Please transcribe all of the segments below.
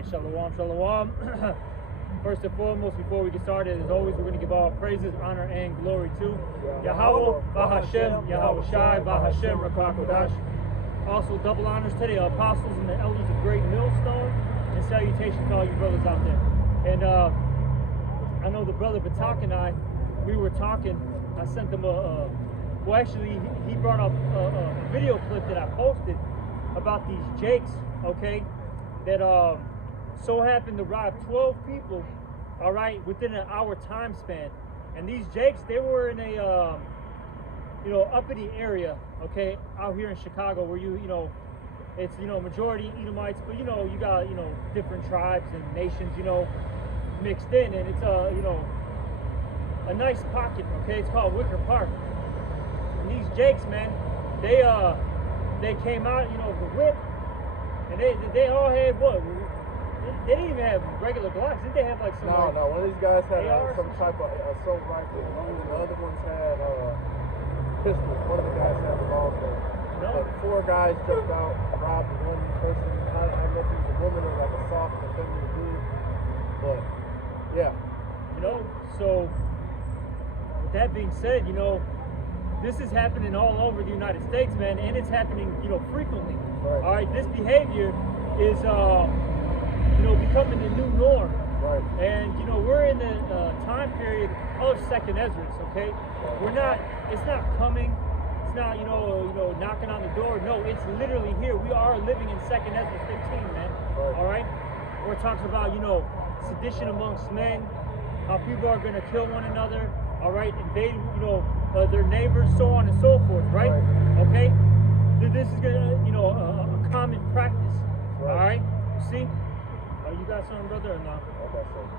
right, shalom, shalom. First and foremost, before we get started, as always, we're going to give all praises, honor, and glory to Yahweh, Bahashem, Yahweh Shai, Bahashem, Rakakodash. Also, double honors to the apostles and the elders of Great Millstone, and salutations to all you brothers out there. And I know the brother Batak and I, we were talking. I sent him well, actually, he brought up a video clip that I posted about these Jakes, okay, that so happened to rob 12 people, all right, within an hour time span. And these Jakes, they were in a uppity area, okay, out here in Chicago, where it's majority Edomites, but you got different tribes and nations mixed in, and it's a nice pocket, okay. It's called Wicker Park. And these Jakes, man, they came out, the whip, and they all had what? They didn't even have regular Glocks. Did they have like some? No. One of these guys had some type of assault rifle, and the other ones had pistols. One of the guys had the revolver. No. But 4 guys jumped out, robbed one person. I don't know if he was a woman or like a soft or feminine dude, but yeah. So with that being said, this is happening all over the United States, man, and it's happening, frequently. Right. All right, this behavior is, becoming the new norm. Right. And we're in the time period of Second Ezra's. Okay, Right. It's not coming. It's not knocking on the door. No, it's literally here. We are living in Second Ezra 15, man. Right. All right, where it talks about sedition amongst men, how people are going to kill one another. All right, invade their neighbors, so on and so forth. Right. Okay. This is gonna a common practice. Right. All right. You see? You got something, brother, or not? I got something.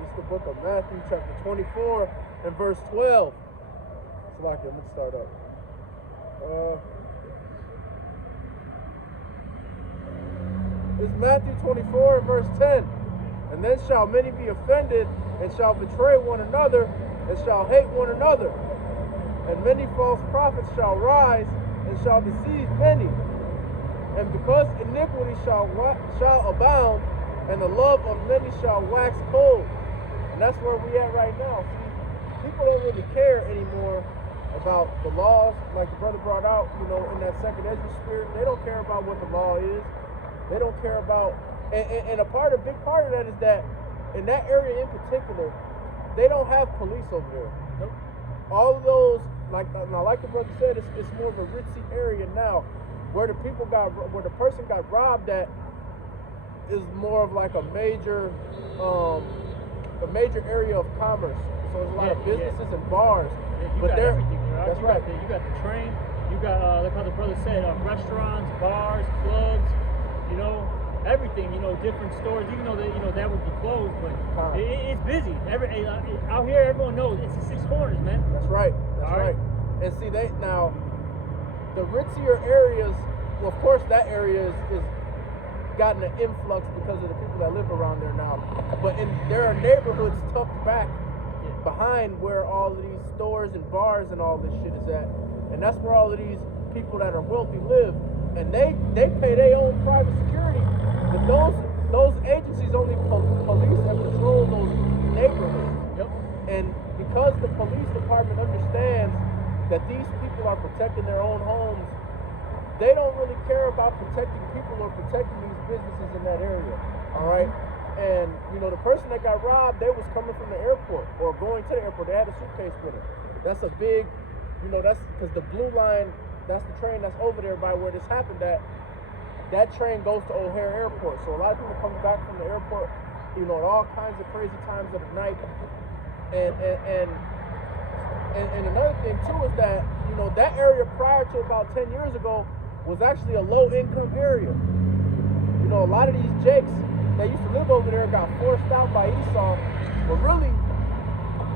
This is the book of Matthew, chapter 24, and verse 12. So, I'm going to start up. It's Matthew 24, and verse 10. And then shall many be offended, and shall betray one another, and shall hate one another. And many false prophets shall rise, and shall deceive many. And because iniquity shall abound, and the love of many shall wax cold. And that's where we at right now. See, people don't really care anymore about the laws, like the brother brought out, in that Second Ezra spirit. They don't care about what the law is. They don't care about, and a big part of that is that in that area in particular, they don't have police over there. Nope. All of those, like the brother said, it's more of a ritzy area now. Where the person got robbed at is more of like a major area of commerce. So there's a lot of businesses and bars. Yeah, you got everything, right? That's right. You got the train. You got like how the brother said, restaurants, bars, clubs. Everything. Different stores. Even though that would be closed, but it's busy. Out here, everyone knows it's the 6 corners, man. That's right. That's All right. And see, the ritzier areas, well, of course, that area is gotten an influx because of the people that live around there now. But there are neighborhoods tucked back behind where all of these stores and bars and all this shit is at. And that's where all of these people that are wealthy live. And they pay their own private security. But those agencies only police and patrol those neighborhoods. Yep. And because the police department understands that these people are protecting their own homes, they don't really care about protecting people or protecting these businesses in that area. All right. And the person that got robbed, they was coming from the airport or going to the airport. They had a suitcase with them. That's a big, that's because the blue line, that's the train that's over there by where this happened at. That train goes to O'Hare Airport. So a lot of people come back from the airport, at all kinds of crazy times of the night. And another thing too is that, that area prior to about 10 years ago was actually a low income area. A lot of these Jakes that used to live over there got forced out by Esau. But really,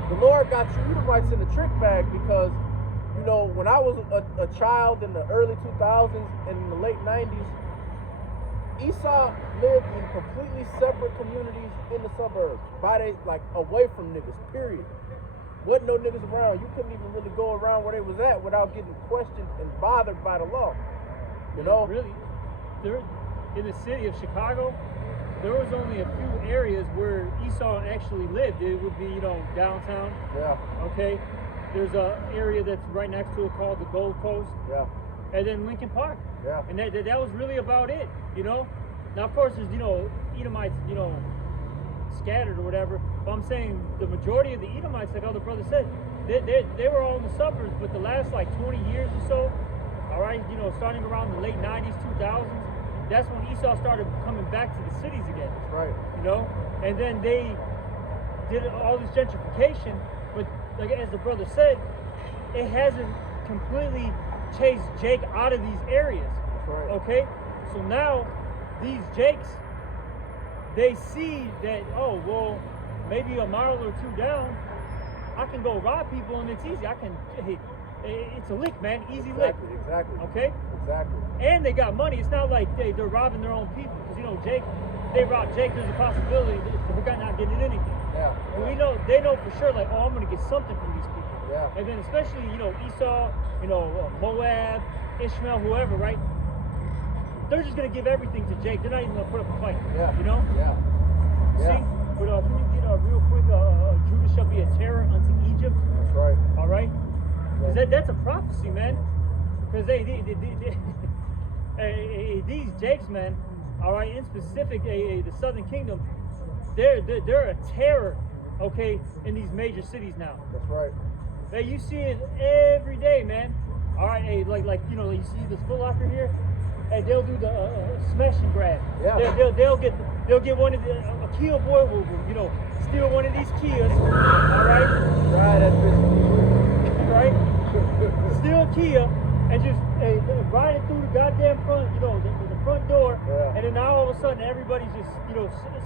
the Lord got you Edomites in the trick bag because, when I was a child in the early 2000s and in the late 90s, Esau lived in completely separate communities in the suburbs, away from niggas, period. Wasn't no niggas around. You couldn't even really go around where they was at without getting questioned and bothered by the law. You know? Really, there in the city of Chicago, there was only a few areas where Esau actually lived. It would be, downtown. Yeah. Okay. There's a area that's right next to it called the Gold Coast. Yeah. And then Lincoln Park. Yeah. And that was really about it, Now, of course, there's, Edomites, scattered or whatever. But I'm saying the majority of the Edomites, like other brother said, they were all in the suburbs. But the last, 20 years or so, all right, starting around the late 90s, 2000s, that's when Esau started coming back to the cities again. That's right. And then they did all this gentrification, but like as the brother said, it hasn't completely chased Jake out of these areas. That's right. Okay? So now these Jakes, they see that, oh, well, maybe a mile or two down, I can go rob people and it's easy. It's a lick, man. Easy lick. Exactly. Okay? Exactly. And they got money. It's not like they're robbing their own people. Because, Jake, they rob Jake, there's a possibility that they're not getting anything. Yeah. They know for sure, oh, I'm going to get something from these people. Yeah. And then especially, Esau, Moab, Ishmael, whoever, right? They're just going to give everything to Jake. They're not even going to put up a fight. Yeah. Yeah. Yeah. See? But can you get real quick, Judah shall be a terror unto Egypt. That's right. All right? Because that's a prophecy, man. Because these Jakes, man, all right, in specific, the Southern Kingdom, they're a terror, okay, in these major cities now. That's right. Hey, you see it every day, man. All right, hey, you see this Foot Locker here. Hey, they'll do the smash and grab. Yeah. They'll get one of a Kia boy will steal one of these Kias. All right. Right, that bitch. Right. Steal a Kia and just ride it through the goddamn front, the front door. Yeah. And then now all of a sudden everybody's just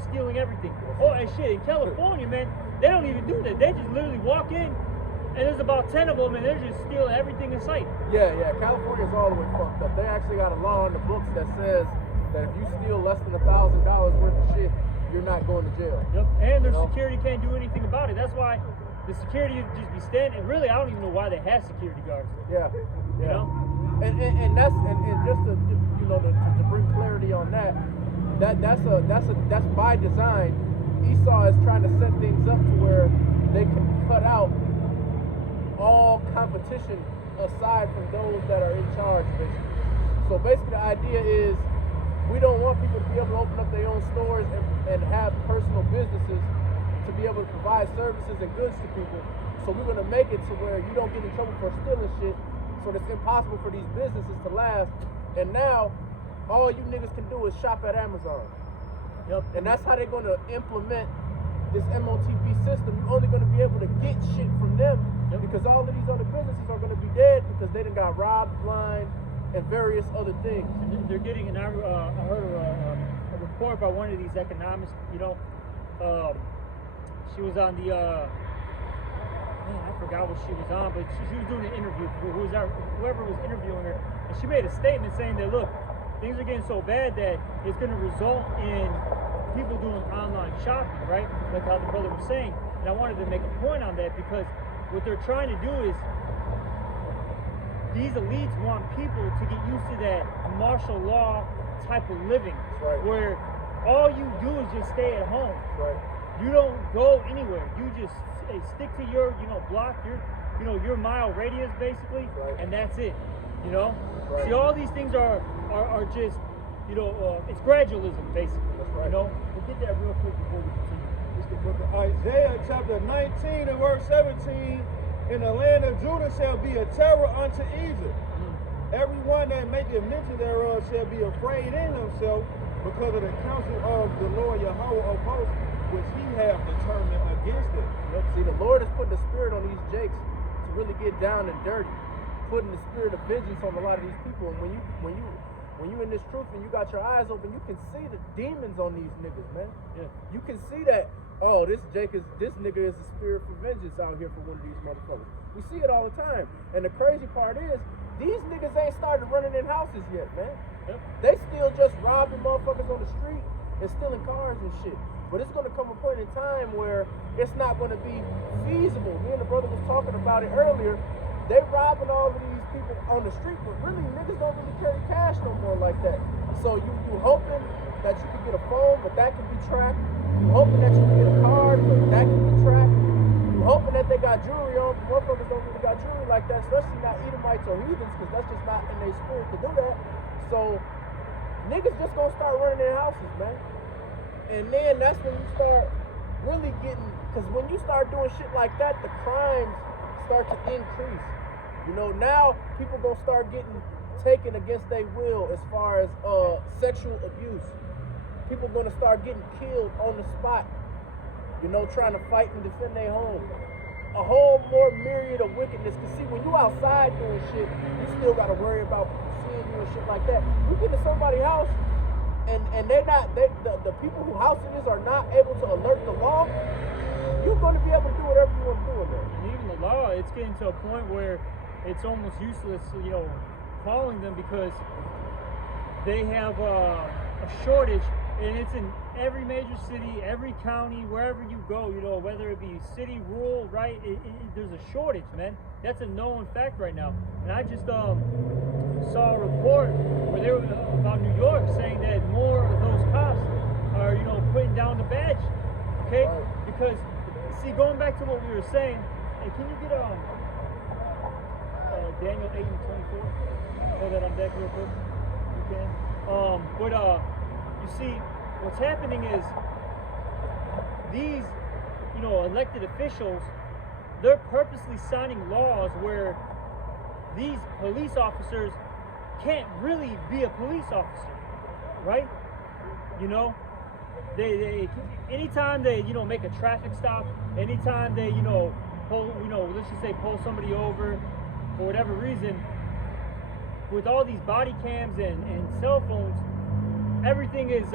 stealing everything. Oh, and shit, in California, man, they don't even do that. They just literally walk in. And there's about 10 of them, and they're just stealing everything in sight. Yeah. California's all the way fucked up. They actually got a law in the books that says that if you steal less than $1,000 worth of shit, you're not going to jail. Yep. And their security can't do anything about it. That's why the security would just be standing. Really, I don't even know why they have security guards. Yeah. And just to bring clarity on that's by design. Esau is trying to set things up to where they can cut out all competition aside from those that are in charge, basically. So basically the idea is we don't want people to be able to open up their own stores and have personal businesses to be able to provide services and goods to people. So we're going to make it to where you don't get in trouble for stealing shit, so it's impossible for these businesses to last. And now all you niggas can do is shop at Amazon. Yep. And that's how they're going to implement this MOTB system. You're only going to be able to get shit from them. Yep. Because all of these other businesses are going to be dead because they done got robbed, blind, and various other things. And they're getting, and I heard a report by one of these economists, she was on the, I forgot what she was on, but she was doing an interview for whoever was interviewing her, and she made a statement saying that, look, things are getting so bad that it's going to result in people doing online shopping, right? Like how the brother was saying. And I wanted to make a point on that because what they're trying to do is these elites want people to get used to that martial law type of living, right, where all you do is just stay at home. Right. You don't go anywhere. You just stick to your, block, your mile radius basically, right, and that's it. Right. See, all these things are just, it's gradualism basically. That's right. We'll get that real quick before we continue. It's the book of Isaiah, chapter 19 and verse 17. In the land of Judah shall be a terror unto Egypt. Everyone that maketh mention thereof shall be afraid in himself because of the counsel of the Lord Yahweh of hosts, which he hath determined against it. See, the Lord has put the spirit on these jakes to really get down and dirty, putting the spirit of vengeance on a lot of these people. And when you in this truth and you got your eyes open, you can see the demons on these niggas, man. Yeah. You can see that, oh, this nigga is the spirit for vengeance out here for one of these motherfuckers. We see it all the time. And the crazy part is, these niggas ain't started running in houses yet, man. Yep. They still just robbing motherfuckers on the street and stealing cars and shit. But it's going to come a point in time where it's not going to be feasible. Me and the brother was talking about it earlier. They robbing all of these people on the street, but really niggas don't really carry cash no more like that. So you hoping that you can get a phone, but that can be tracked. You hoping that you can get a card, but that can be tracked. You hoping that they got jewelry on, but motherfuckers don't really got jewelry like that, especially not Edomites or heathens, because that's just not in their spirit to do that. So niggas just gonna start running their houses, man. And then that's when you start really getting, because when you start doing shit like that, the crimes start to increase. You know, now people gonna start getting taken against their will as far as sexual abuse. People gonna start getting killed on the spot, you know, trying to fight and defend their home. A whole more myriad of wickedness. Cause see, when you outside doing shit, you still gotta worry about people seeing you and shit like that. You get to somebody's house and they're not, the people who house it is are not able to alert the law, you're gonna be able to do whatever you want to do in there. And even the law, it's getting to a point where it's almost useless, you know, calling them, because they have a shortage, and it's in every major city, every county, wherever you go, you know, whether it be city, rural, right, there's a shortage, man. That's a known fact right now. And I just saw a report where they were about New York saying that more of those cops are, you know, putting down the badge, okay? Right. Because, see, going back to what we were saying, hey, can you get Daniel 8:24? Throw that on deck real quick. You can. But you see, what's happening is these, you know, elected officials, they're purposely signing laws where these police officers can't really be a police officer, right? You know, they anytime they, you know, make a traffic stop, anytime they, you know, pull, you know, let's just say pull somebody over for whatever reason, with all these body cams and cell phones, everything is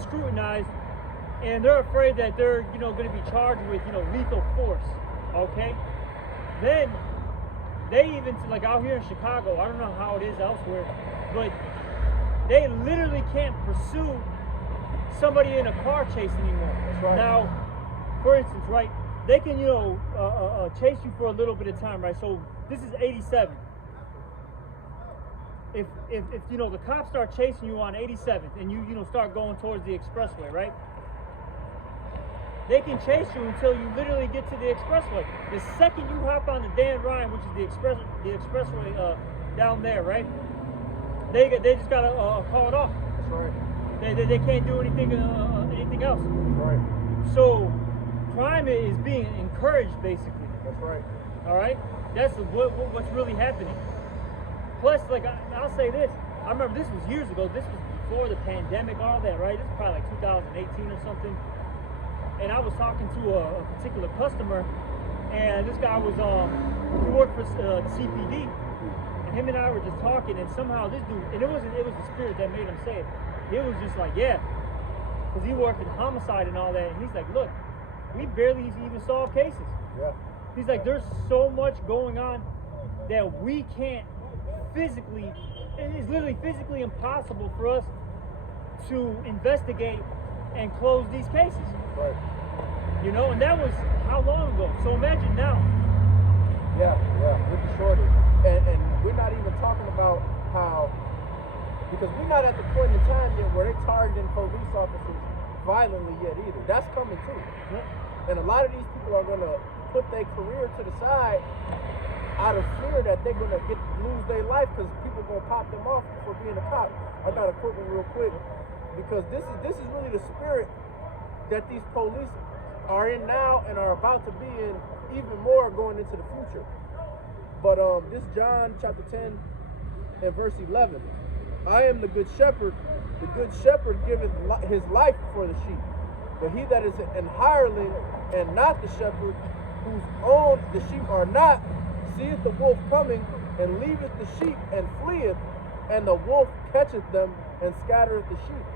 scrutinized, and they're afraid that they're, you know, going to be charged with, you know, lethal force. Okay, then they even, like out here in Chicago, I don't know how it is elsewhere, but they literally can't pursue somebody in a car chase anymore. Right. Now, for instance, right, they can, you know, chase you for a little bit of time, right? So this is 87. If you know, the cops start chasing you on 87th and you know, start going towards the expressway, right? They can chase you until you literally get to the expressway. The second you hop on the Dan Ryan, which is the expressway down there, right? They just gotta call it off. That's right. They can't do anything else. That's right. So crime is being encouraged, basically. That's right. All right, that's what's really happening. Plus, like I'll say this, I remember this was years ago. This was before the pandemic, all that, right? This is probably like 2018 or something. And I was talking to a particular customer, and this guy was he worked for CPD, and him and I were just talking, and somehow this dude, and it was the spirit that made him say it. It was just like, yeah, because he worked in homicide and all that, and he's like, look, we barely even solve cases. Yeah. He's like, there's so much going on that we can't physically, it is literally physically impossible for us to investigate and close these cases. Right. You know, and that was how long ago? So imagine now. Yeah, with the shortage. And we're not even talking about how, because we're not at the point in time yet where they're targeting police officers violently yet either. That's coming too. Yeah. And a lot of these people are going to put their career to the side out of fear that they're going to lose their life because people are going to pop them off for being a cop. I got to quote them real quick, because this is really the spirit that these police are in now and are about to be in even more going into the future. But this John chapter 10 and verse 11. I am the good shepherd. The good shepherd giveth his life for the sheep. But he that is an hireling and not the shepherd, whose own the sheep are not, seeth the wolf coming, and leaveth the sheep and fleeth, and the wolf catcheth them and scattereth the sheep.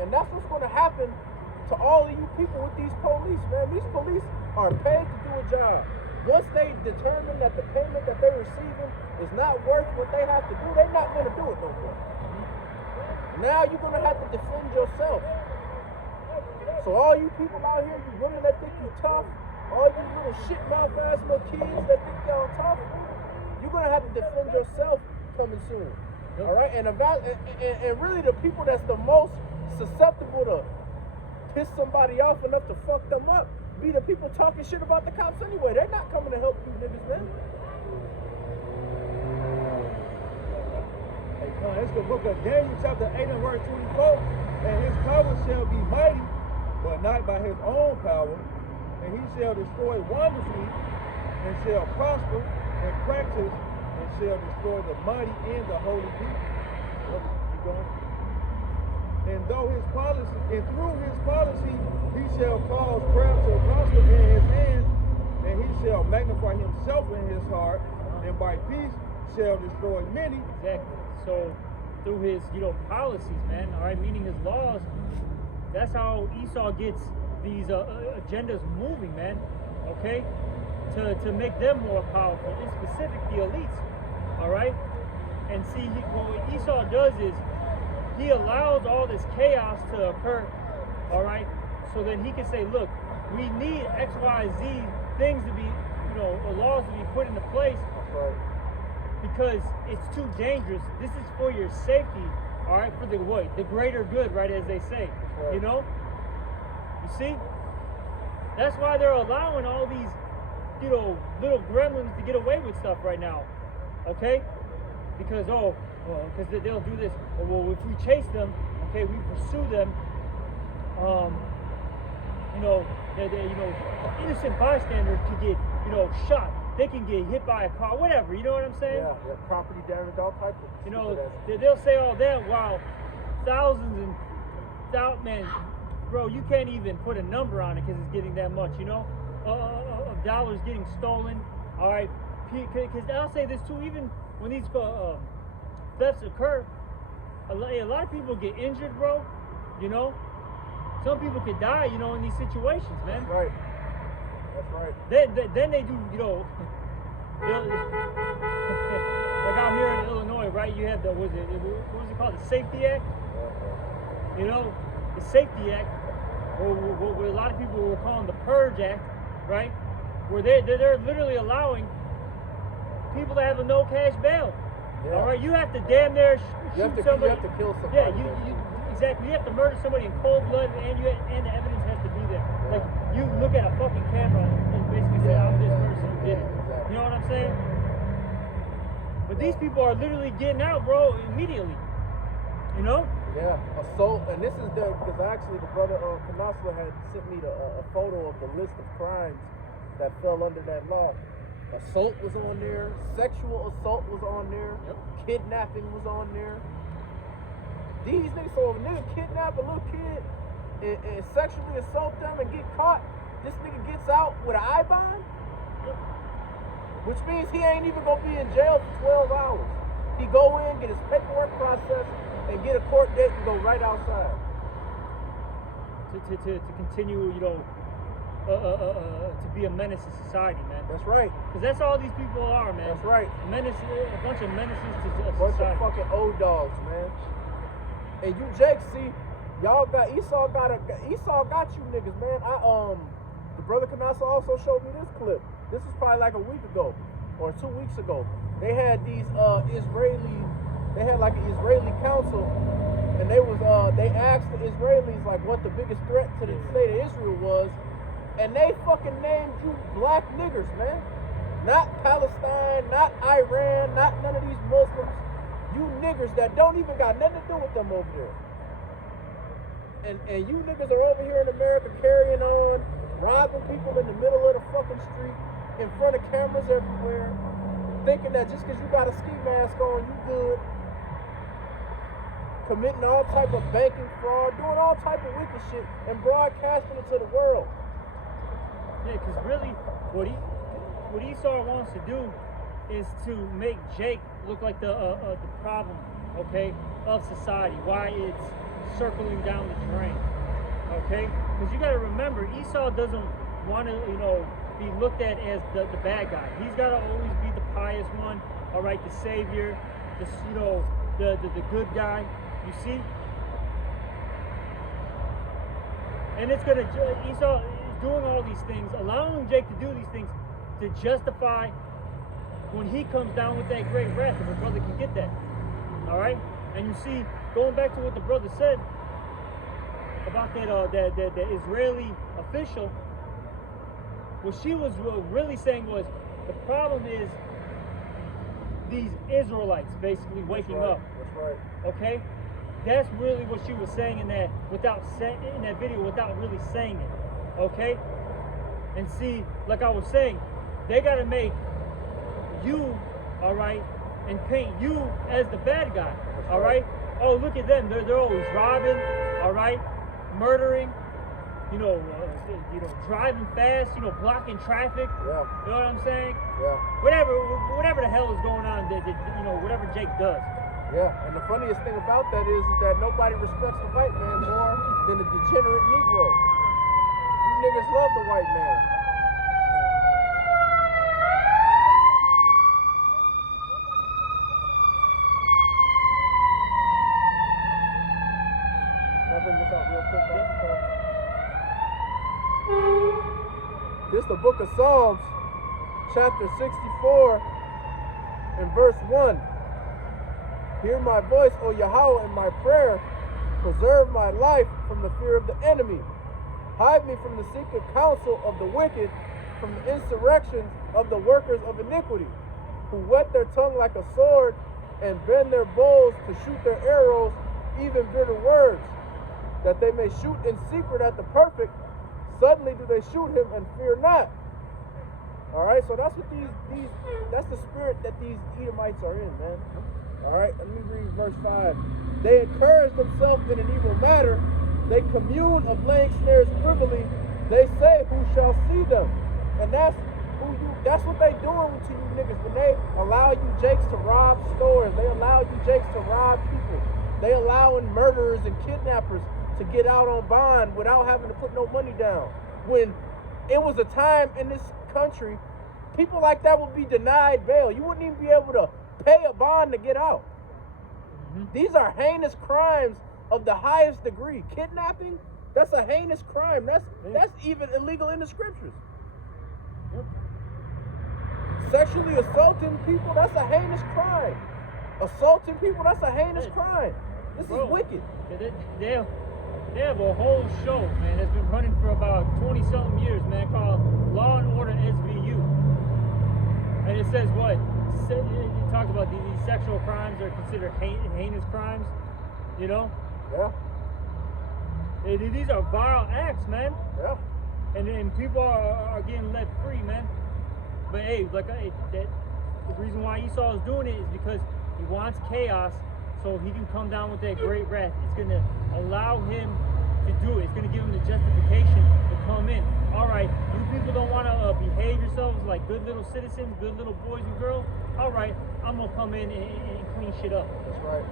And that's what's going to happen to all of you people with these police, man. These police are paid to do a job. Once they determine that the payment that they're receiving is not worth what they have to do, they're not going to do it no more. Now you're going to have to defend yourself. So all you people out here, you women that think you tough, all you little shit mouth ass little kids that think y'all tough, you have to defend yourself coming soon. Yep. All right, and really the people that's the most susceptible to piss somebody off enough to fuck them up be the people talking shit about the cops anyway. They're not coming to help you niggas, man. Hey, come on, it's the book of Daniel, chapter 8 and verse 24. And his power shall be mighty, but not by his own power. And he shall destroy wonderfully, and shall prosper in practice, and shall destroy the mighty and the holy people. Keep going. And through his policy, he shall cause craft to prosper in his hand, and he shall magnify himself in his heart, and by peace shall destroy many. Exactly. So through his, policies, man, all right, meaning his laws, that's how Esau gets these agendas moving, man, okay, to make them more powerful, in specific the elites, all right? And see, what Esau does is he allows all this chaos to occur, all right, so that he can say, look, we need X, Y, Z things to be, the laws to be put into place. That's right. Because it's too dangerous. This is for your safety, all right, for the what? The greater good, right, as they say, right. You see? That's why they're allowing all these, little gremlins to get away with stuff right now, okay? Because, because they'll do this. Well, if we chase them, okay, we pursue them, innocent bystanders could get, shot. They can get hit by a car, whatever, you know what I'm saying? Yeah, property damage, all types of They'll say all that while thousands and man, bro, you can't even put a number on it because it's getting that much, of dollars getting stolen, all right? Because I'll say this too, even when these thefts occur, a lot of people get injured, bro, Some people could die, in these situations, man. That's right. That's right. Then they do, like out here in Illinois, right? You have what was it called? The Safety Act. The Safety Act, or what a lot of people were calling the Purge Act, right? Where they're literally allowing people to have a no cash bail. Yeah. All right, you have to damn near shoot somebody. You have to kill somebody. Yeah, exactly. You have to murder somebody in cold blood, and the evidence has to be there. Yeah. Like you look at a fucking camera and basically say, "I'm this person who did it." Exactly. You know what I'm saying? But these people are literally getting out, bro, immediately. Yeah, assault, and this is because actually the brother Canasla had sent me a photo of the list of crimes that fell under that law. Assault was on there, sexual assault was on there, kidnapping was on there. These niggas, so if a nigga kidnap a little kid and sexually assault them and get caught, this nigga gets out with an I bond, which means he ain't even gonna be in jail for 12 hours. He go in, get his paperwork processed, and get a court date and go right outside. To continue, to be a menace to society, man. That's right. Because that's all these people are, man. That's right. A bunch of menaces to society. A bunch of fucking old dogs, man. And you, Jake, see, Esau got you niggas, man. The brother Canasa also showed me this clip. This was probably like a week ago or 2 weeks ago. They had these they had like an Israeli council, and they asked the Israelis like what the biggest threat to the state of Israel was, and they fucking named you black niggers, man. Not Palestine, not Iran, not none of these Muslims. You niggers that don't even got nothing to do with them over there. And you niggas are over here in America carrying on, robbing people in the middle of the fucking street, in front of cameras everywhere, thinking that just because you got a ski mask on, you good. Committing all type of banking fraud, doing all type of wicked shit, and broadcasting it to the world. Yeah, because really, what Esau wants to do is to make Jake look like the problem, okay, of society. Why it's circling down the drain, okay? Because you got to remember, Esau doesn't want to, be looked at as the bad guy. He's got to always be the pious one, all right, the savior, the good guy. You see? And it's gonna Esau is doing all these things, allowing Jake to do these things to justify when he comes down with that great wrath, if a brother can get that. All right? And you see, going back to what the brother said about that Israeli official, what she was really saying was, the problem is these Israelites basically waking up. That's right. Okay? That's really what she was saying in that video without really saying it. Okay? And see, like I was saying, they gotta make you, all right, and paint you as the bad guy. All right? Oh, look at them. They're always robbing, all right, murdering, driving fast, blocking traffic. Yeah. You know what I'm saying? Yeah. Whatever the hell is going on, whatever Jake does. Yeah, and the funniest thing about that is that nobody respects the white man more than the degenerate Negro. You niggas love the white man. Can I bring this out real quick? This is the book of Psalms, chapter 64, and verse 1. Hear my voice, O Yahweh, in my prayer. Preserve my life from the fear of the enemy. Hide me from the secret counsel of the wicked, from the insurrections of the workers of iniquity, who whet their tongue like a sword and bend their bows to shoot their arrows, even bitter words, that they may shoot in secret at the perfect. Suddenly do they shoot him and fear not. All right, so that's what that's the spirit that these Edomites are in, man. All right, let me read verse 5. They encourage themselves in an evil matter. They commune of laying snares privily. They say, who shall see them? And that's what they doing to you niggas. When they allow you jakes to rob stores, they allow you jakes to rob people. They allowing murderers and kidnappers to get out on bond without having to put no money down. When it was a time in this country, people like that would be denied bail. You wouldn't even be able to pay a bond to get out. Mm-hmm. These are heinous crimes of the highest degree. Kidnapping, that's a heinous crime. That's even illegal in the scriptures. Yep. Sexually assaulting people, that's a heinous crime. Assaulting people, that's a heinous crime. This is wicked. They have a whole show, man, that's been running for about 20-something years, man, called Law and Order SVU. And it says what? It talks about these sexual crimes are considered heinous crimes, Yeah. These are vile acts, man. Yeah. And people are getting let free, man. But hey, the reason why Esau is doing it is because he wants chaos, so he can come down with that great wrath. It's going to allow him to do it. It's going to give him the justification to come in. All right, you people don't want to behave yourselves like good little citizens, good little boys and girls. All right, I'm going to come in and clean shit up. That's right.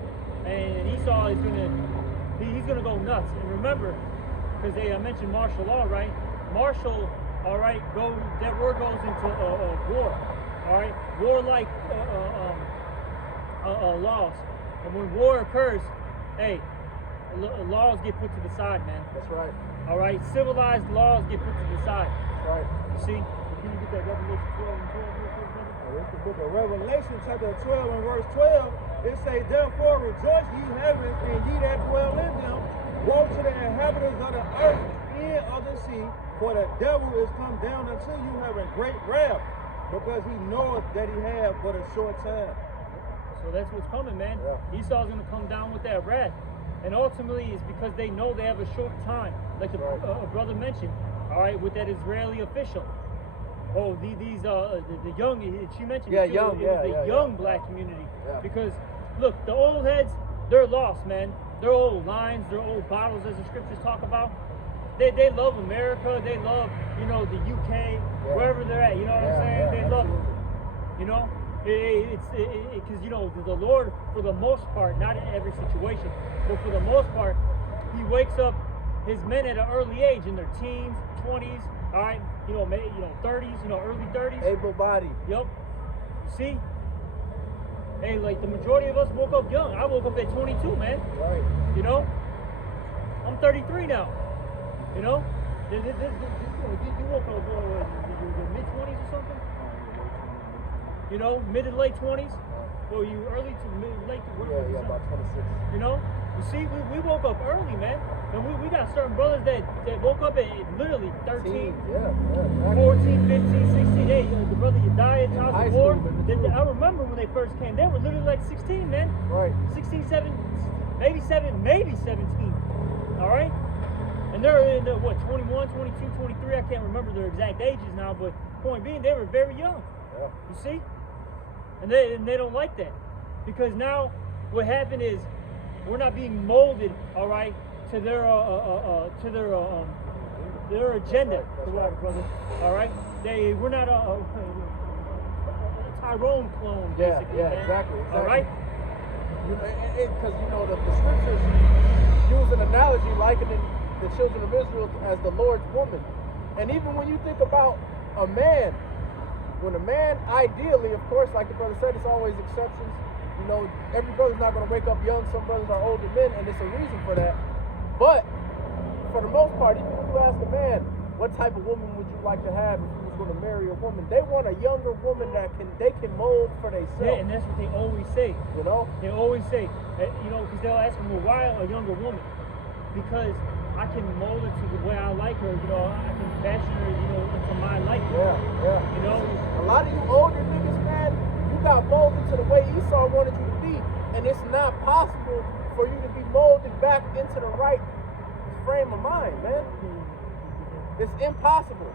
And Esau is he's going to go nuts. And remember, because I mentioned martial law, right? Martial, all right, that word goes into war. All right, warlike laws. And when war occurs, hey, laws get put to the side, man. That's right. All right, civilized laws get put to the side. That's right. You see? Can you get that Revelation 12 and 12 real quick, brother? It's the book of Revelation, chapter 12 and verse 12. It say, therefore rejoice ye heavens, and ye that dwell in them. Woe to the inhabitants of the earth and of the sea, for the devil is come down unto you having great wrath, because he knoweth that he have but a short time. So that's what's coming, man. Yeah. Esau's going to come down with that wrath. And ultimately, it's because they know they have a short time. Like the brother mentioned, all right, with that Israeli official. Oh, the young, she mentioned it too. The young black community. Yeah. Because, look, the old heads, they're lost, man. They're old lines, they're old bottles, as the scriptures talk about. They love America, they love, the UK, wherever they're at, you know what I'm saying? They love it, because, the Lord, for the most part, not in every situation, but for the most part, he wakes up his men at an early age, in their teens, 20s, all right, 30s, early 30s. Able-bodied. Yep. You see? Hey, like the majority of us woke up young. I woke up at 22, man. Right. I'm 33 now. You woke up in your mid-20s or something? you know, mid to late 20s. Or you early to mid, late to Yeah, about 26. You know? You see, we woke up early, man. And we got certain brothers that woke up at literally 13, exactly. 14, 15, 16. Hey, the brother you died, In House high of War. school, man, I remember when they first came. They were literally like 16, man. Right. 16, 17, maybe 17. All right? And they're in the, what, 21, 22, 23. I can't remember their exact ages now, but point being, they were very young. Yeah. You see? And they don't like that. Because now what happened is we're not being molded, all right, to their agenda. That's right. Brother. All right? We're not a Tyrone clone, basically. Yeah, man. exactly. All right? Because the scriptures use an analogy likening the children of Israel as the Lord's woman. And even when you think about a man, when a man, ideally, of course, like the brother said, it's always exceptions. You know, every brother's not going to wake up young. Some brothers are older men, and it's a reason for that. But for the most part, even when you ask a man, what type of woman would you like to have if you was going to marry a woman? They want a younger woman that they can mold for themselves. Yeah, and that's what they always say. You know? They always say, you know, because they'll ask them, well, why a younger woman? Because I can mold her to the way I like her. You know, I can fashion her, you know, into my liking. Yeah. You know? A lot of you older niggas, man, you got molded to the way Esau wanted you to be. And it's not possible for you to be molded back into the right frame of mind, man. It's impossible.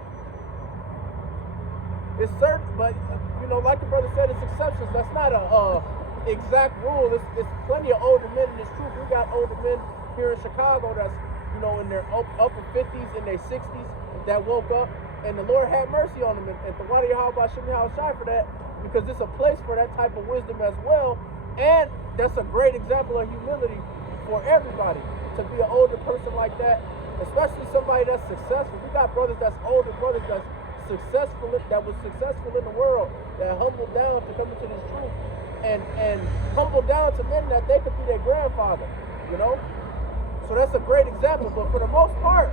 It's certain, but you know, like the brother said, it's exceptions. That's not a exact rule. It's plenty of older men in this truth. We got older men here in Chicago that's, you know, in their upper 50s, in their 60s, that woke up, and the Lord had mercy on them. And Tawadi Yahweh Shemi Shai for that, because it's a place for that type of wisdom as well. And that's a great example of humility for everybody, to be an older person like that, especially somebody that's successful. We got brothers that's older, brothers that's successful, that was successful in the world, that humbled down to come into this truth, and humbled down to men that they could be their grandfather, you know? So that's a great example. But for the most part,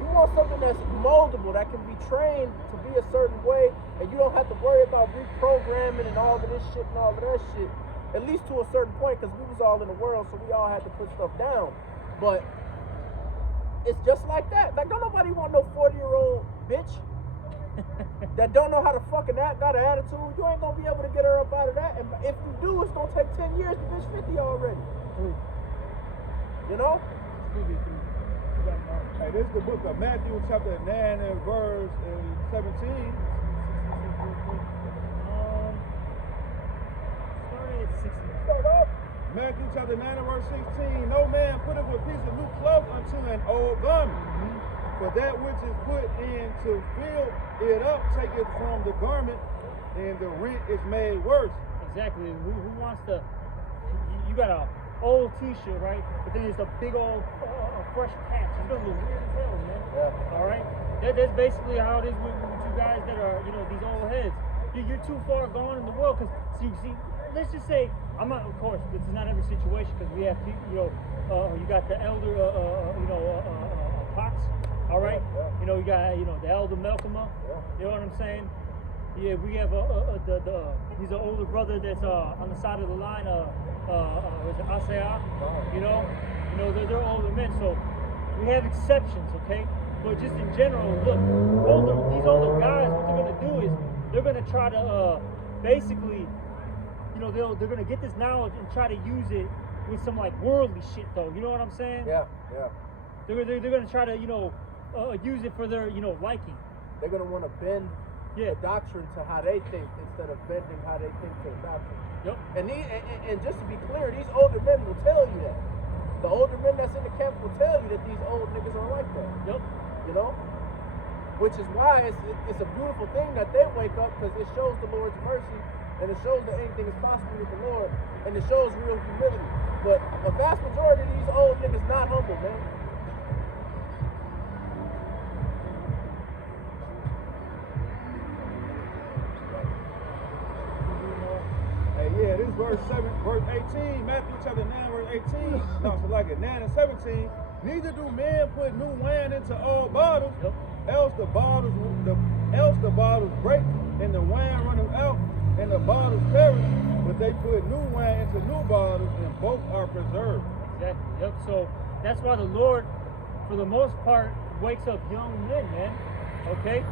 you want something that's moldable, that can be trained to be a certain way, and you don't have to worry about reprogramming and all of this shit and all of that shit, at least to a certain point, because we was all in the world, so we all had to put stuff down. But it's just like that. Like, don't nobody want no 40-year-old bitch that don't know how to fucking act, got an attitude. You ain't gonna be able to get her up out of that. And if you do, it's gonna take 10 years. The bitch 50 already. You know? Hey, this is the book of Matthew, chapter 9 and verse 17. Started at 60. Start up. Matthew chapter 9 and verse 16. No man putteth a piece of new cloth unto an old garment. For that which is put in to fill it up taketh from the garment, and the rent is made worse. Exactly. Who wants to? You got a old T-shirt, right? But then it's a big old fresh patch. It's gonna look weird as hell, man. Yeah. All right. That's basically how it is with you guys that are, you know, these old heads. You're too far gone in the world, because see, let's just say, I'm not, of course, this is not every situation, because we have people, you know, you got the elder, Pox, all right? Yeah. You know, you got, you know, the elder Malcolm, you know what I'm saying? Yeah, we have he's an older brother that's on the side of the line, is it Asaya? You know, they're older men, so we have exceptions, okay? But just in general, look, these older guys, what they're gonna do is they're gonna try to basically, you know, they're gonna get this knowledge and try to use it with some like worldly shit, though. You know what I'm saying? Yeah. They're gonna try to, you know, use it for their, you know, liking. They're gonna want to bend the doctrine to how they think instead of bending how they think to the doctrine. Yep. And just to be clear, these older men will tell you that. The older men that's in the camp will tell you that these old niggas are like that. Yep. You know? Which is why it's a beautiful thing that they wake up, because it shows the Lord's mercy, and it shows that anything is possible with the Lord, and it shows real humility. But a vast majority of these old niggas not humble, man. Yeah, this is verse 18, Matthew chapter 9, verse 18. No, so like it, 9 and 17. Neither do men put new wine into old bottles, else the bottles else the bottles break, and the wine runneth out, and the bottles perish. But they put new wine into new bottles, and both are preserved. Exactly. Yep. So that's why the Lord, for the most part, wakes up young men, man. Okay.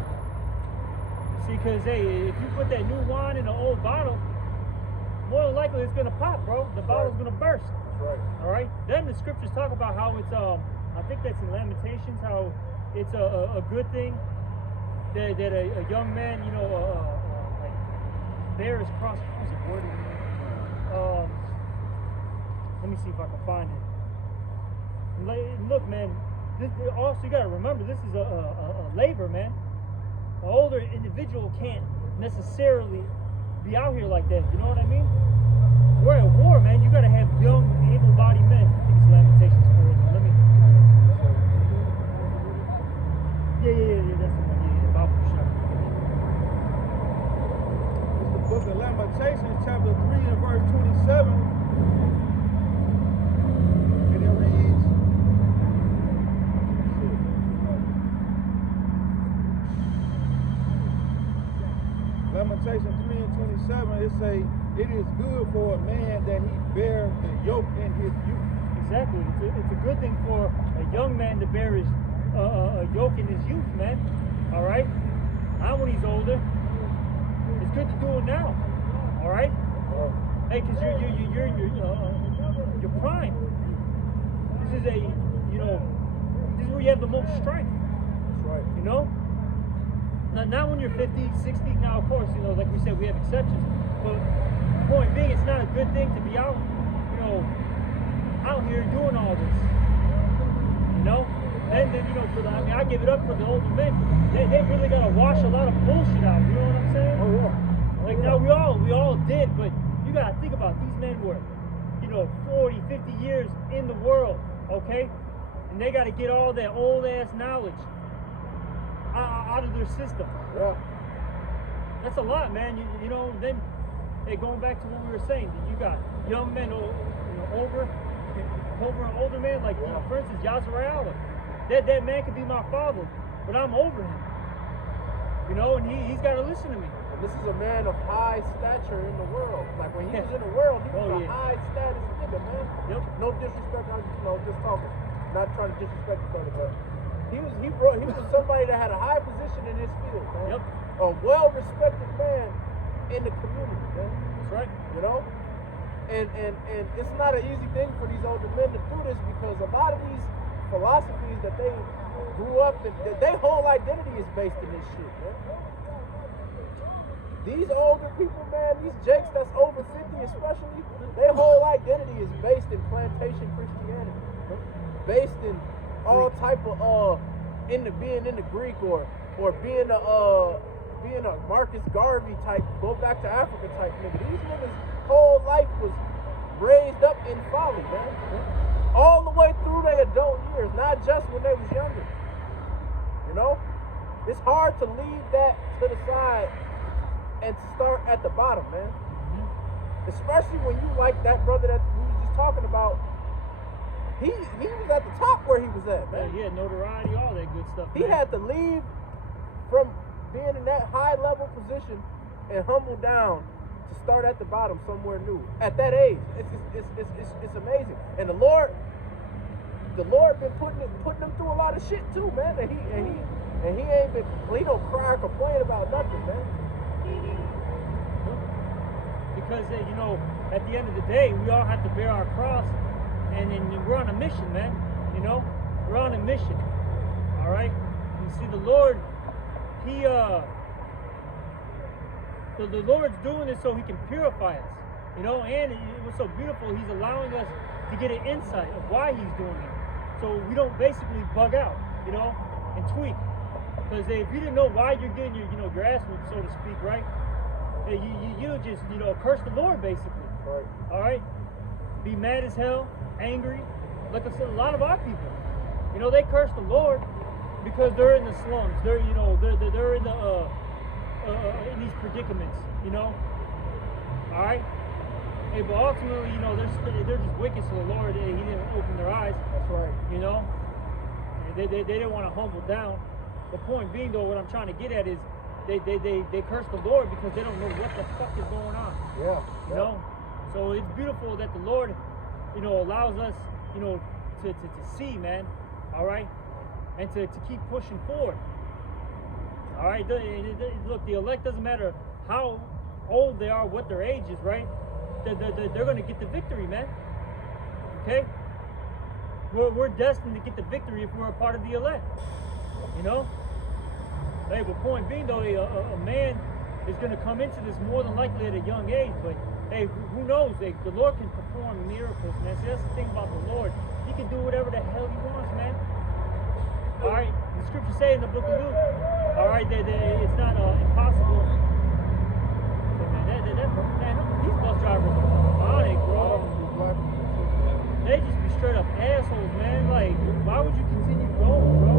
See, because hey, if you put that new wine in an old bottle, more than likely it's gonna pop, bro. The bottle's gonna burst. That's right. All right. Then the scriptures talk about how it's I think that's in Lamentations, how it's a good thing that a young man, you know, like bear his cross. How's it worded? Let me see if I can find it. Look, man. Also, you gotta remember, this is a labor, man. An older individual can't necessarily be out here like that. You know what I mean? We're at war, man. You gotta have young, able-bodied men. I think it's Lamentations 4. Let me. Yeah. That's the one. Yeah. Bible shop. It's the book of Lamentations, chapter 3 and verse 27. And it reads, Lamentations 3 and 27, it say, it is good for a man that he bear the yoke in his youth. Exactly. It's a good thing for a young man to bear his a yoke in his youth, man. All right. Not when he's older. It's good to do it now. All right. Hey, because you're in your prime. This is this is where you have the most strength. That's right. You know. Not when you're 50, 60. Now, of course, you know, like we said, we have exceptions. But point being, it's not a good thing to be out, you know, out here doing all this. You know? Then you know, I give it up for the older men. They really gotta wash a lot of bullshit out. You know what I'm saying? Oh yeah. Like now we all did, but you gotta think about these men were, you know, 40, 50 years in the world, okay? And they gotta get all that old ass knowledge out of their system. Yeah. That's a lot, man. You know, then going back to what we were saying, you got young men, over an older man, like for instance, Yazarayala. That man could be my father, but I'm over him. You know, and he's got to listen to me. And this is a man of high stature in the world. Like when he was in the world, he was a high status nigga, man. Yep. No disrespect, just talking. Not trying to disrespect the brother, but he was somebody that had a high position in his field, man. Yep. A well-respected man in the community, man. That's right. You know? And it's not an easy thing for these older men to do this because a lot of these philosophies that they grew up in, their whole identity is based in this shit, man. These older people, man, these jakes that's over 50 especially, their whole identity is based in plantation Christianity. Based in all type of being in the Greek or being a Marcus Garvey type, go back to Africa type nigga. These niggas' whole life was raised up in folly, man. All the way through their adult years, not just when they was younger. You know? It's hard to leave that to the side and to start at the bottom, man. Especially when you like that brother that we were just talking about. He was at the top where he was at, man. Yeah, notoriety, all that good stuff. He had to leave from being in that high level position and humble down to start at the bottom somewhere new at that age. It's amazing. And the Lord been putting him through a lot of shit too, man. And he don't cry or complain about nothing, man. Because you know, at the end of the day, we all have to bear our cross, and we're on a mission, man. You know, we're on a mission. All right. You see, the Lord, the Lord's doing this so He can purify us. You know, and it was so beautiful. He's allowing us to get an insight of why He's doing it, so we don't basically bug out, you know, and tweak. Because if you didn't know why you're getting your ass whooped, so to speak, right? You just curse the Lord basically. Right. All right. Be mad as hell, angry. Like I said, a lot of our people, they curse the Lord because they're in the slums. They're in the in these predicaments. All right. Hey, but ultimately, they're just wicked, so the Lord, He didn't open their eyes. That's right. They didn't want to humble down. The point being, though, what I'm trying to get at is they curse the Lord because they don't know what the fuck is going on. Yeah. You know? So it's beautiful that the Lord, you know, allows us, you know, to see, man. All right? And to keep pushing forward. All right? Look, the elect doesn't matter how old they are, what their age is, right? They're going to get the victory, man. Okay? We're destined to get the victory if we're a part of the elect. You know? Hey, but point being, though, a man is going to come into this more than likely at a young age, but hey, who knows? The Lord can perform miracles, man. See, that's the thing about the Lord. He can do whatever the hell he wants, man. All right? The scriptures say in the book of Luke, all right, that it's not impossible. Man, these bus drivers are on it, bro. They just be straight up assholes, man. Like, why would you continue going, bro?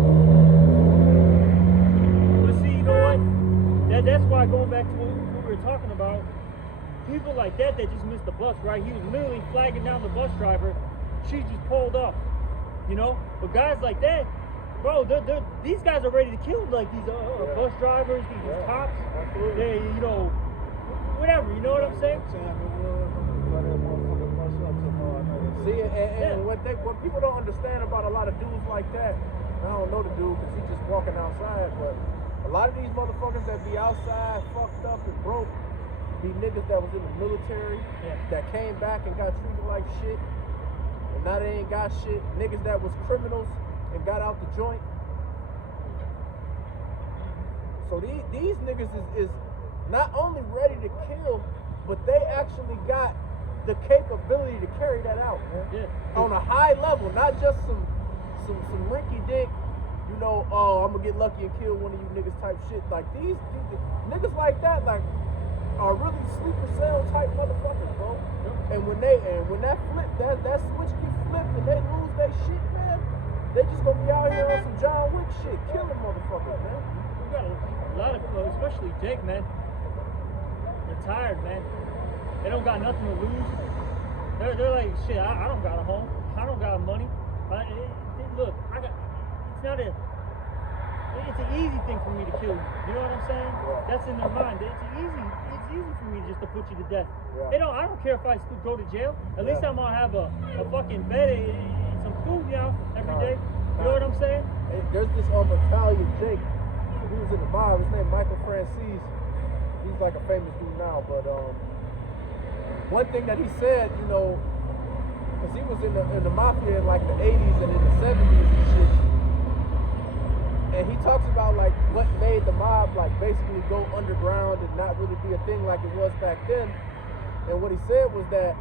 But see, you know what? That's why, going back to what we were talking about, people like that just missed the bus, right? He was literally flagging down the bus driver. She just pulled off, you know? But guys like that, bro, these guys are ready to kill, like, these bus drivers, these cops. They, you know, whatever, you know what I'm saying? See, and what people don't understand about a lot of dudes like that, I don't know the dude because he's just walking outside, but a lot of these motherfuckers that be outside fucked up and broke be niggas that was in the military, that came back and got treated like shit, and now they ain't got shit. Niggas that was criminals and got out the joint. So these niggas is not only ready to kill, but they actually got the capability to carry that out, man. Yeah. On a high level, not just some rinky dink, you know, oh, I'm gonna get lucky and kill one of you niggas type shit. Like these niggas like that, like, are really sleeper cell type motherfuckers, bro. Yep. And when that switch gets flipped and they lose their shit, man, they just gonna be out here on some John Wick shit, killing motherfuckers, man. We got a lot of, especially Jake, man. They're tired, man. They don't got nothing to lose. They're like, shit, I don't got a home. I don't got money. Look, it's an easy thing for me to kill you. You know what I'm saying? Yeah. That's in their mind. It's easy for me just to put you to death. Yeah. I don't care if I go to jail. At least I'm gonna have a fucking bed and some food, you know, every day. You know what I'm saying? Hey, there's this Italian Jake who was in the mob. His name Michael Francis. He's like a famous dude now, but one thing that he said, you know, because he was in the mafia in like the 80s and in the 70s and shit, and he talks about like what made the mob like basically go underground and not really be a thing like it was back then. And what he said was that,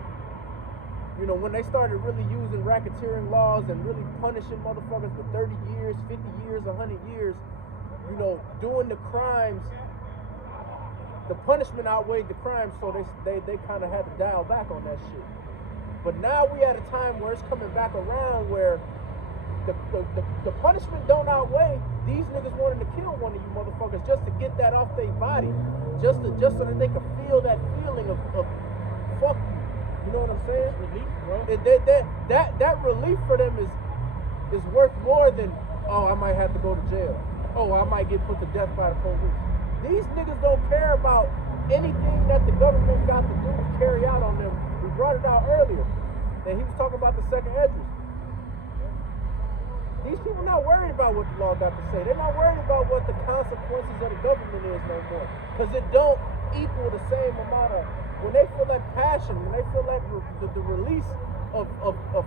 you know, when they started really using racketeering laws and really punishing motherfuckers for 30 years, 50 years, 100 years, you know, doing the crimes, the punishment outweighed the crime, so they kind of had to dial back on that shit. But now we at a time where it's coming back around where the punishment don't outweigh these niggas wanting to kill one of you motherfuckers just to get that off their body, just so that they can feel that feeling of fuck you. You know what I'm saying? Relief, bro. That relief for them is worth more than, oh, I might have to go to jail. Oh, I might get put to death by the police. These niggas don't care about anything that the government got to do to carry out on them. We brought it out earlier. And he was talking about the second address. These people not worried about what the law got to say. They're not worried about what the consequences of the government is no more. Because it don't equal the same amount of, when they feel that passion, when they feel that the release of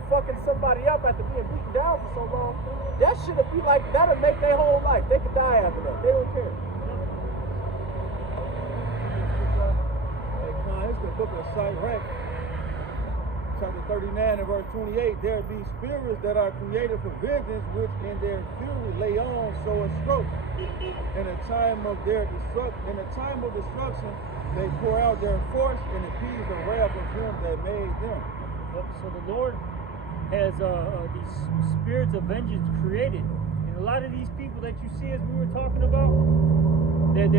fucking somebody up after being beaten down for so long, that shit'll be like, that'll make their whole life. They could die after that. They don't care. It's the book of Sirach, chapter 39 and verse 28. There be spirits that are created for vengeance, which in their fury lay on so a stroke. In the time of destruction, they pour out their force and appease the wrath of him that made them. So the Lord has these spirits of vengeance created, and a lot of these people that you see, as we were talking about, they're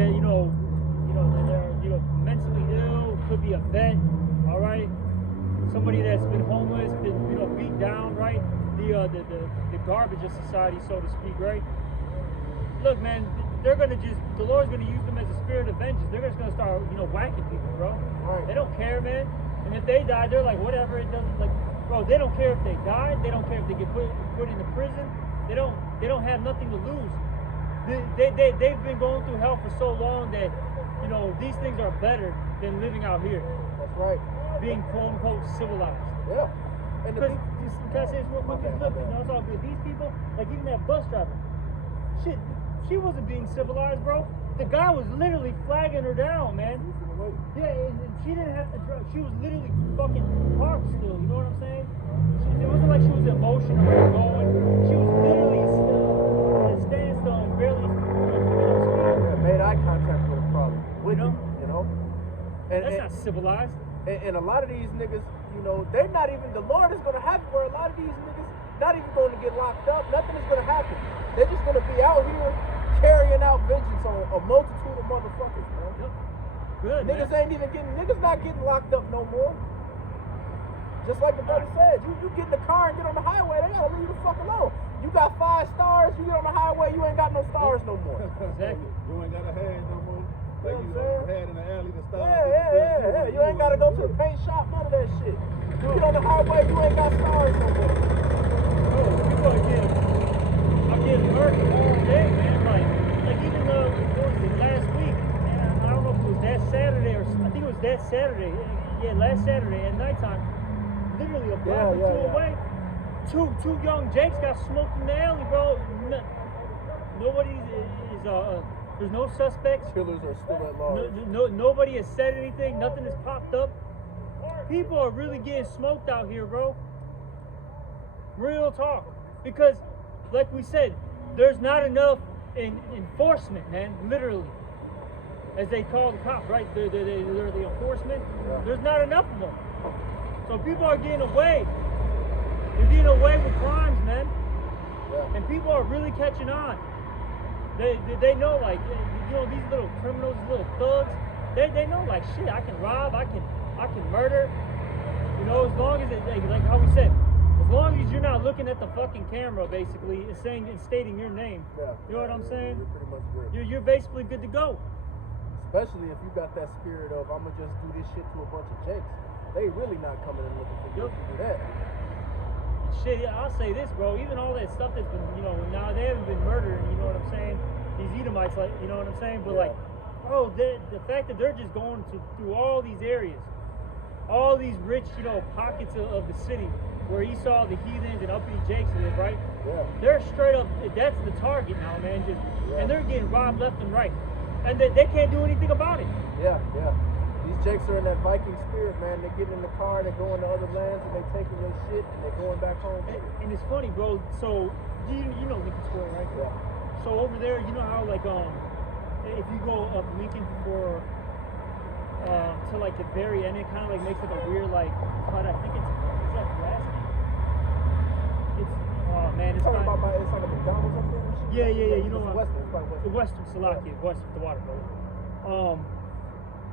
mentally ill. Could be a vet, all right. Somebody that's been homeless, been beat down, right? The garbage of society, so to speak, right? Look, man, they're gonna just, the Lord's gonna use them as a spirit of vengeance. They're just gonna start, whacking people, bro. Right. They don't care, man. And if they die, they're like, whatever. It doesn't, like, bro. They don't care if they die. They don't care if they get put into prison. They don't have nothing to lose. They've been going through hell for so long that, these things are better than living out here. That's right. Being quote unquote civilized. Yeah. And Because, can I say this real quick? Okay, Look, okay. it's all good. These people, like even that bus driver, shit, she wasn't being civilized, bro. The guy was literally flagging her down, man. Yeah, and she didn't have to drive. She was literally fucking parked still. You know what I'm saying? It wasn't like she was emotional or going. She was literally still at a standstill and barely picking up speed. Yeah, made eye contact with her probably. With You know? you know? And, That's not civilized. and a lot of these niggas, they're not even, the Lord is going to have it where a lot of these niggas not even going to get locked up. Nothing is going to happen. They're just going to be out here carrying out vengeance on a multitude of motherfuckers, man. Yep. Good, Niggas man. niggas not getting locked up no more. Just like the brother said, you get in the car and get on the highway, they gotta leave you the fuck alone. You got 5 stars, you get on the highway, you ain't got no stars no more. Exactly. You ain't got a hand no more. Like you had in the alley to stop. Yeah. You ain't gotta go to the paint shop, none of that shit. You get on the highway, you ain't got stars no more. People are getting murdered all day, man. Like even what was it, last week? And I don't know if it was that Saturday or I think it was that Saturday. Yeah, last Saturday at nighttime. Literally a block or two away. Two young Jakes got smoked in the alley, bro. Nobody is there's no suspects. Killers are still at large. Nobody has said anything. Nothing has popped up. People are really getting smoked out here, bro. Real talk. Because, like we said, there's not enough enforcement, man. Literally, as they call the cops, right? They're the enforcement. Yeah. There's not enough of them. So people are getting away. They're getting away with crimes, man. Yeah. And people are really catching on. They know, like, these little criminals, these little thugs, they know, like, shit, I can rob, I can murder. As long as like how we said, as long as you're not looking at the fucking camera, basically, and stating your name. Yeah. You know what I'm saying? You're pretty much good. You're basically good to go. Especially if you got that spirit of, I'm gonna just do this shit to a bunch of Jakes. They really not coming and looking for you to do that. Shit, yeah, I'll say this, bro. Even all that stuff that's been, now they haven't been murdering, you know what I'm saying? These Edomites, like, you know what I'm saying? But like, bro, the fact that they're just going through all these areas, all these rich, pockets of the city where Esau, the heathens, and uppity Jakes live, right? Yeah. They're straight up, that's the target now, man. And they're getting robbed left and right. And they can't do anything about it. Yeah. These Jakes are in that Viking spirit, man. They get in the car, they're going to other lands, and they taking their shit, and they're going back home. And it's funny, bro. So, you know Lincoln Square, right? Yeah. So over there, you know how, like, if you go up Lincoln for, to, like, the very end, it kind of, like, makes, like, a weird, like, cut. I think is that Pulaski? It's, oh, man, it's Talking not. about it's like a McDonald's up there? Yeah, you know It's what? Western, it's probably Western. Salakia, Western, the water, brother.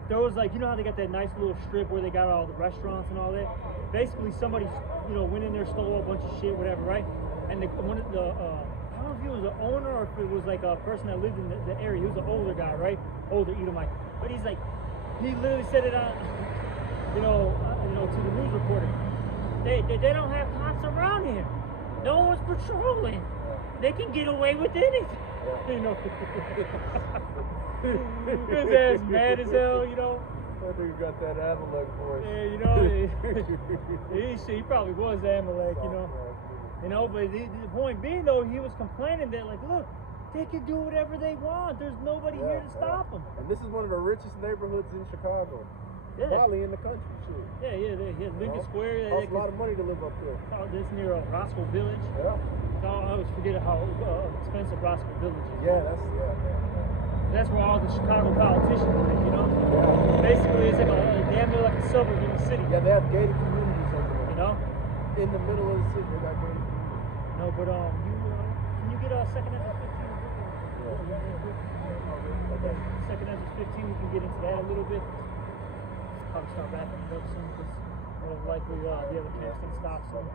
There was, like, you know how they got that nice little strip where they got all the restaurants and all that? Basically, somebody, went in there, stole a bunch of shit, whatever, right? And one of the, I don't know if he was the owner or if it was, like, a person that lived in the area. He was an older guy, right? Older Edomite. But he's like, he literally said it on, to the news reporter. They don't have cops around here. No one's patrolling. They can get away with anything. His ass mad as hell, I think you got that Amalek voice. Yeah, he probably was Amalek, But the point being, though, he was complaining that, like, look, they can do whatever they want. There's nobody here to stop them. And this is one of the richest neighborhoods in Chicago. Yeah. Probably in the country, shit. Yeah. Lincoln Square. Costs a lot of money to live up there. This near Roscoe Village. Yeah. I always forget how expensive Roscoe Village is. Yeah, That's where all the Chicago politicians live, Yeah. Basically, it's like a damn near like a suburb in the city. Yeah, they have gated communities over there. In the middle of the city, they got gated communities. No, but can you get a second Ezra 15? Okay. Second Ezra 15, we can get into that a little bit. Probably start wrapping it up soon because more than likely the other camp's gonna stop soon.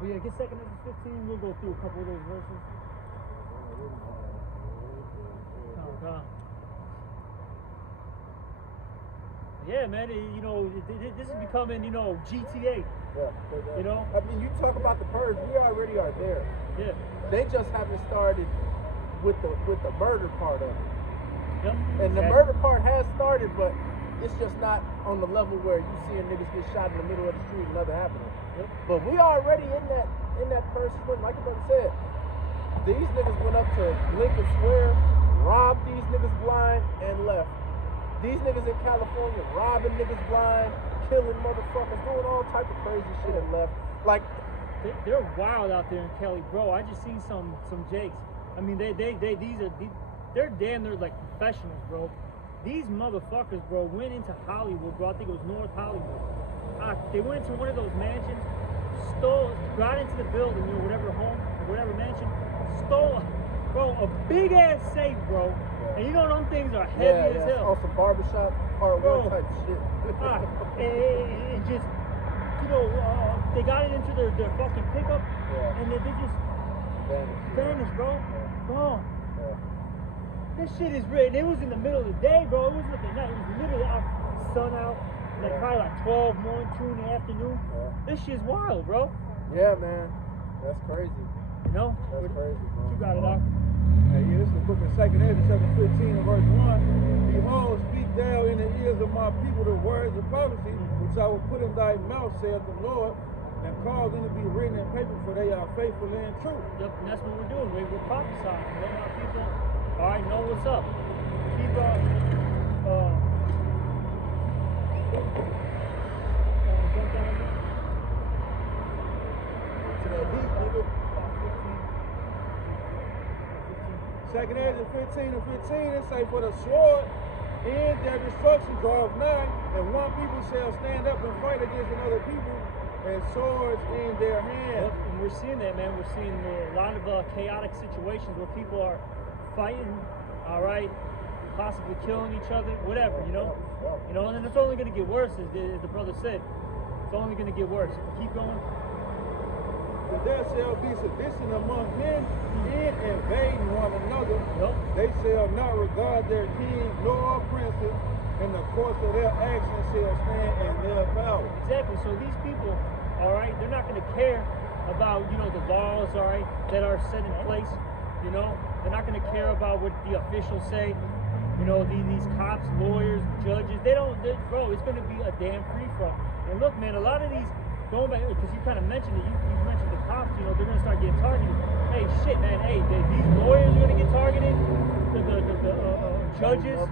But yeah, get second Ezra 15. We'll go through a couple of those verses. Yeah, man. This is becoming, GTA. Yeah. You know? I mean, you talk about the purge. We already are there. Yeah. They just haven't started with the murder part of it. Yep. And the murder part has started, but it's just not on the level where you seeing niggas get shot in the middle of the street and nothing happening. Yep. But we already in that first swing, like your brother said. These niggas went up to Lincoln Square, robbed these niggas blind, and left. These niggas in California robbing niggas blind, killing motherfuckers, doing all type of crazy shit and left. Like they're wild out there in Cali, bro. I just seen some Jakes. I mean, they're damn near like professionals, bro. These motherfuckers, bro, went into Hollywood, bro. I think it was North Hollywood. They went into one of those mansions, got into the building, whatever home, whatever mansion, stole, bro, a big ass safe, bro. And you know them things are heavy as hell. On some barbershop part bro, one type shit. and just, they got it into their fucking pickup, and they just vanished, bro. Gone. This shit is real. And it was in the middle of the day, bro. It wasn't at the night. It was literally out, sun out, probably like 12, 1, 2 in the afternoon. This shit's wild, bro. Yeah, man. That's crazy. That's crazy, bro. You got it out. Hey, this is the book of 2 Ezra, chapter 15 and verse 1. Behold, speak thou in the ears of my people the words of prophecy, which I will put in thy mouth, saith the Lord, and cause them to be written in paper, for they are faithful and true. Yep, and that's what we're doing. We're prophesying. Letting our people, all right, know what's up. Keep jump down there. To that heat, nigga. 2 Ezra 15 and 15, it say, for the sword in their destruction draweth nigh, and one people shall stand up and fight against another people, and swords in their hands. Yep, and we're seeing that, man. We're seeing a lot of chaotic situations where people are fighting, all right, possibly killing each other, whatever, and then it's only going to get worse, as the brother said. It's only going to get worse. Keep going. But there shall be sedition among men, men invading one another. Yep. They shall not regard their kings nor princes, and the course of their actions shall stand in their power. Exactly. So these people, all right, they're not going to care about, the laws, all right, that are set in place. They're not going to care about what the officials say. These cops, lawyers, judges, bro, it's going to be a damn free-for-all. And look, man, a lot of these, going back, because you kind of mentioned it, you mentioned the cops, they're going to start getting targeted. Hey, shit, man, these lawyers are going to get targeted, the judges, all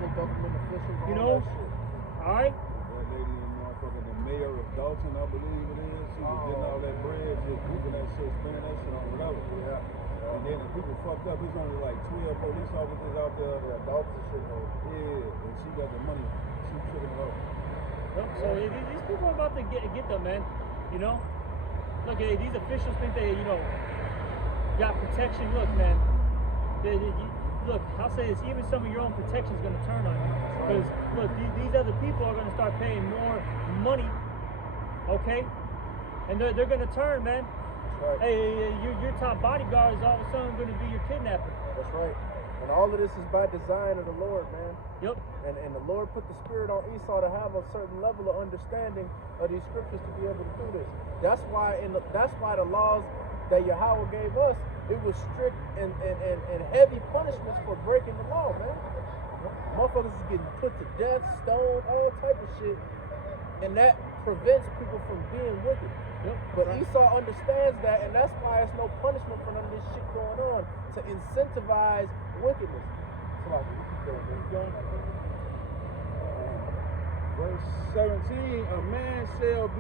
right? That lady in motherfucking the mayor of Dalton, I believe it is, she was getting all that bread, just whooping that shit, spinning that shit on whatever. Yeah. And then the people fucked up, there's only like 12 police officers out there. Yeah, Dalton shit. Yeah, and she got the money, she took it off. So these people are about to get them, man. Look, these officials think they, got protection. Look, man. Look, I'll say this: even some of your own protection is going to turn on you. Because look, these other people are going to start paying more money. Okay, and they're going to turn, man. Right. Hey, your top bodyguard is all of a sudden going to be your kidnapper. That's right. And all of this is by design of the Lord, man. Yep. And the Lord put the spirit on Esau to have a certain level of understanding of these scriptures to be able to do this. That's why the laws that Yahweh gave us, it was strict and heavy punishments for breaking the law, man. Motherfuckers is getting put to death, stoned, all type of shit. And that prevents people from being wicked. Yep. But Esau understands that, and that's why it's no punishment for none of this shit going on, to incentivize wickedness. So, keep going. Verse 17, a man shall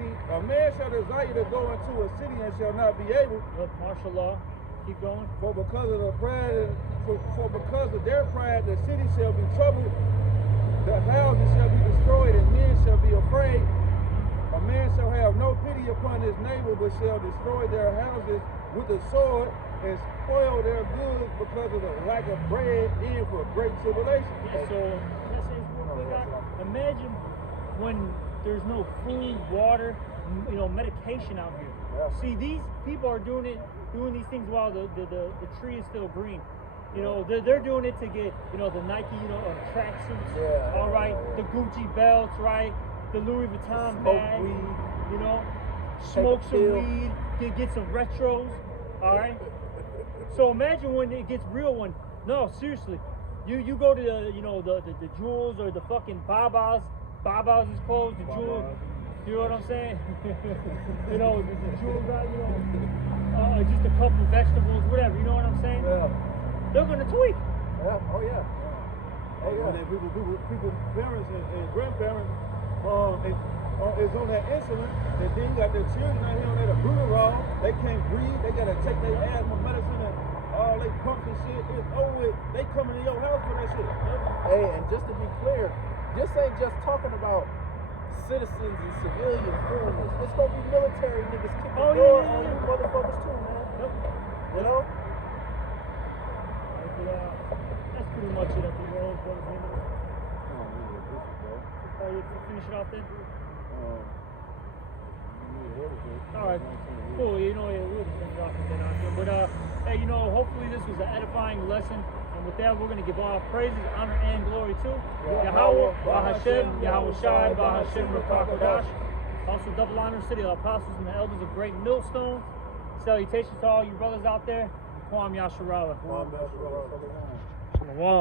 desire to go into a city and shall not be able. Yep, martial law. Keep going. For because of their pride, the city shall be troubled, the houses shall be destroyed, and men shall be afraid. A man shall have no pity upon his neighbor, but shall destroy their houses with the sword and spoil their goods because of the lack of bread and for great tribulation. Yeah, so let's say this real quick. Imagine when there's no food, water, medication out here. Yeah. See, these people are doing these things while the tree is still green. You know, they're doing it to get, you know, the Nike, you know, tracksuits. Yeah. All right, the Gucci belts, right? The Louis Vuitton Smoke bags. weed. You know, Take smoke a some pill. weed, get some retros. All right. So imagine when it gets real. When no, seriously, you go to the, you know, the jewels or the fucking Baba's is closed. The jewel. You know what I'm saying? You know, the jewels got, you know, just a couple of vegetables, whatever. You know what I'm saying? Yeah. They're gonna tweak. Yeah. Oh yeah. Oh And yeah. then people, parents and grandparents, is on that insulin, and then you got their children out here on that Adderall. They can't breathe. They gotta take their asthma medicine and all they pumps and shit. It's over with. They coming to your house for that shit. Hey, and just to be clear, this ain't just talking about citizens and civilians doing this. It's gonna be military niggas kicking Oh, door yeah. on you motherfuckers too, man. Yep. You know? That's pretty much it. I think we're all brothers in it. Oh, you finish it off then? All right, cool. You know, we'll just finish it off and then on here. But hey, you know, hopefully this was an edifying lesson. And with that, we're gonna give all praises, honor, and glory to Yahweh, Bahashem, Yahweh Shai, Bahashem, Rakakodash. Also, double honor to the apostles and the elders of Great Millstone. Salutations to all you brothers out there. Kwam Yasharala. Wow. Shalom.